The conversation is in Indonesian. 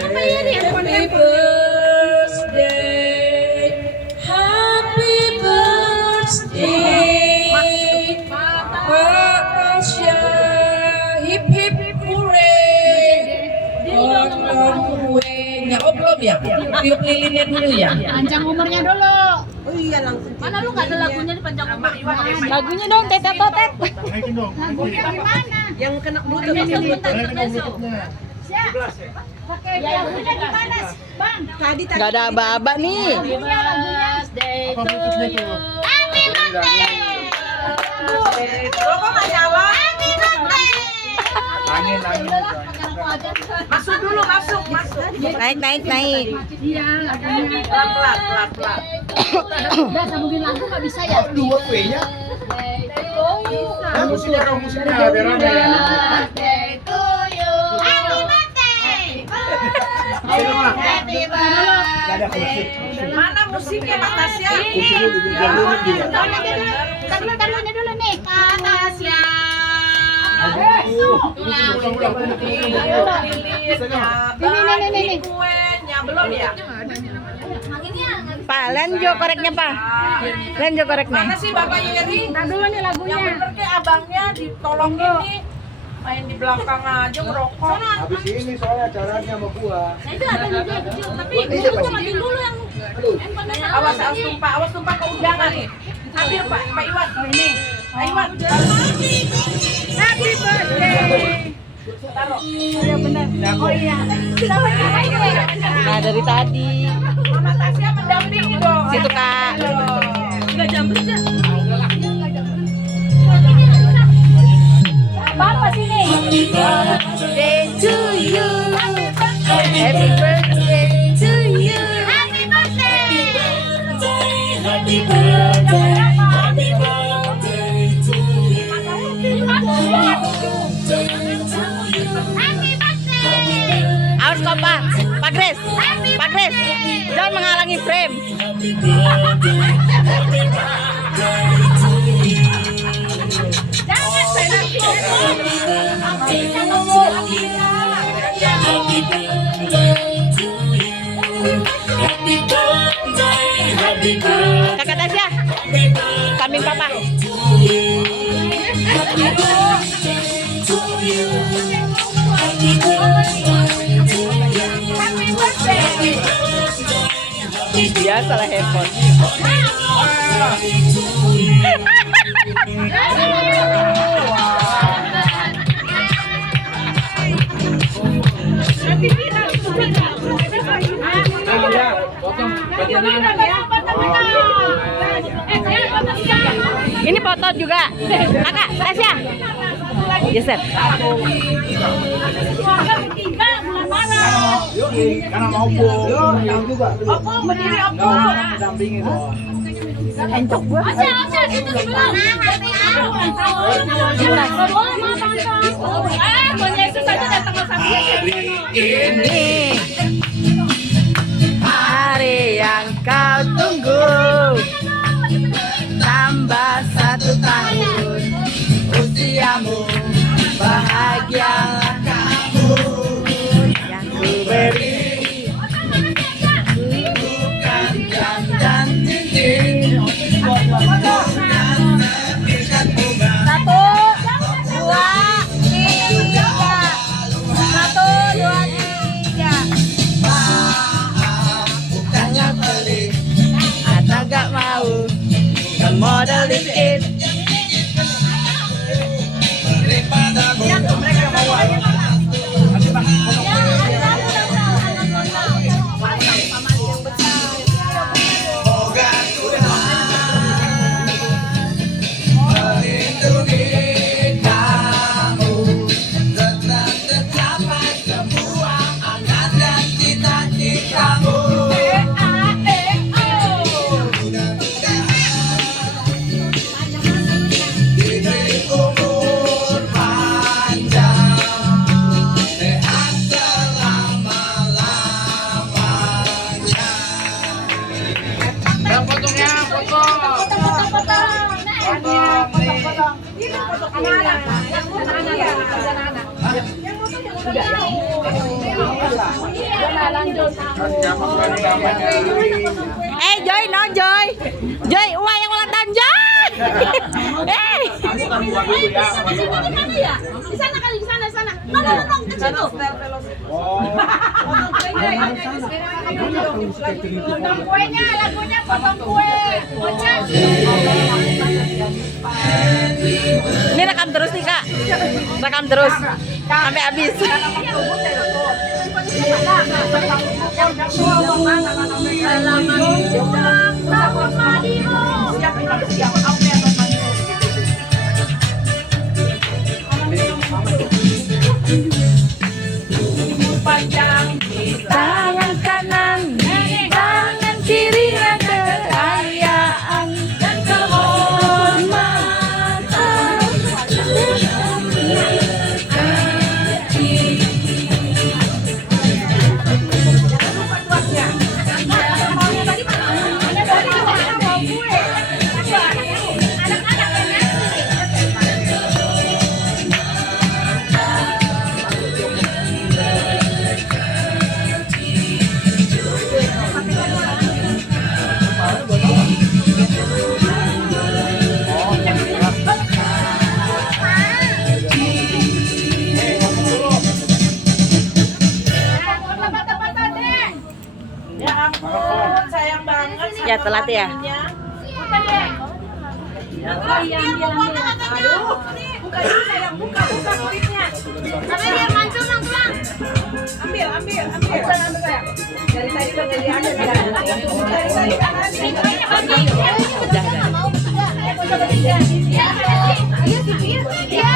Happy birthday, happy birthday, Pak Asya, hip hip hooray. Kuenya, oh belum ya? Tiup lilinnya dulu ya. Panjang umurnya dulu. Oh iya langsung. Mana lu nggak ada lagunya di panjang umur? Lagunya dong, Tete Totet. Naikin dong. Lagunya gimana? Yang kena bluetooth pakai bluetooth. Naikin dong Bluetooth-nya. Pakai lagunya gimana, Bang? Tadi Gak ada aba-aba nih. Lagunya birthday Apa to Bluetooth-nya you. tuh? Happy birthday. Lo kok nggak nyala? Happy birthday. Angin. Masuk dulu, masuk. Naik. Iya, lagunya. Pelan. Udah sambungin lagu nggak bisa ya? Dua kuenya. Musiknya dong, musiknya biar rame. Birthday to you. Happy birthday. Happy birthday. Gak ada musik. Mana musiknya Pak Tasya? Musiknya juga jangan juga. Taruh dulu nih. Kak Tasya. Ini kuenya belum ya? Pak, lenjo koreknya, Pak. Lenjo koreknya. Mana sih Bapak Yeri? Nah dulu nih lagunya. Yang bener kayak abangnya ditolongin nih. Main di belakang aja ngerokok. Habis ini soalnya acaranya sama gua. Nah itu ada juga yang kecil. Tapi Ini siapa sih? matiin dulu yang Awas tumpah ke undangan nih. Ambil Pak Iwan. Ini. Pak Iwan. Happy birthday. Taruh. Iya benar. Oh iya. Nah, dari tadi. Mama Tasya mendampingi dong. Situ, Kak. Enggak jam kerja. Bapak sini. Happy birthday to you. Happy birthday to you. Happy birthday. Happy birthday, happy birthday to you. Happy birthday. Awas kok, Pak. Pak Grace. Pak Grace. Jangan menghalangi frame. Happy birthday, happy birthday to you. Jangan senang. Happy birthday to you. Happy birthday, happy birthday Kakak Tasya, samping Papa. to you. Happy birthday to you. Happy birthday to you. Happy birthday. Biasa lah handphone. Ini foto juga. Kakak Tasya. Geser. Karena mau Oppo. Yang juga. Oppo berdiri Oppo. Dampingin dong. Encok gua. Aja situ sebelah. Yesus aja datang ke sana. Ini hari yang kau tunggu. Tambah 1 tahun usiamu, bahagialah kamu yang kuberi. Bukan jam dan cincin. 1, 2, 3. 1, 2, 3. Bukannya pelit atau gak mau modal dikit. Mereka mau anak-anak. Joy, no Joy. Joy, Wah yang ulang tahun Joy. Di sana kali, di sana, di sana. No, ke situ. Potong kuenya, lagunya potong kue. Kocak. Ini rekam terus nih Kak. Rekam terus sampai habis. Tangan kanan, tangan kiri ada kekayaan dan kehormatan. Ya ampun, sayang banget. Ya telat ya. Aduh, buka ini sayang, buka kulitnya. Ambil. Ambil sayang. Dari tadi udah dari ada. Dari tadi ada. Iya,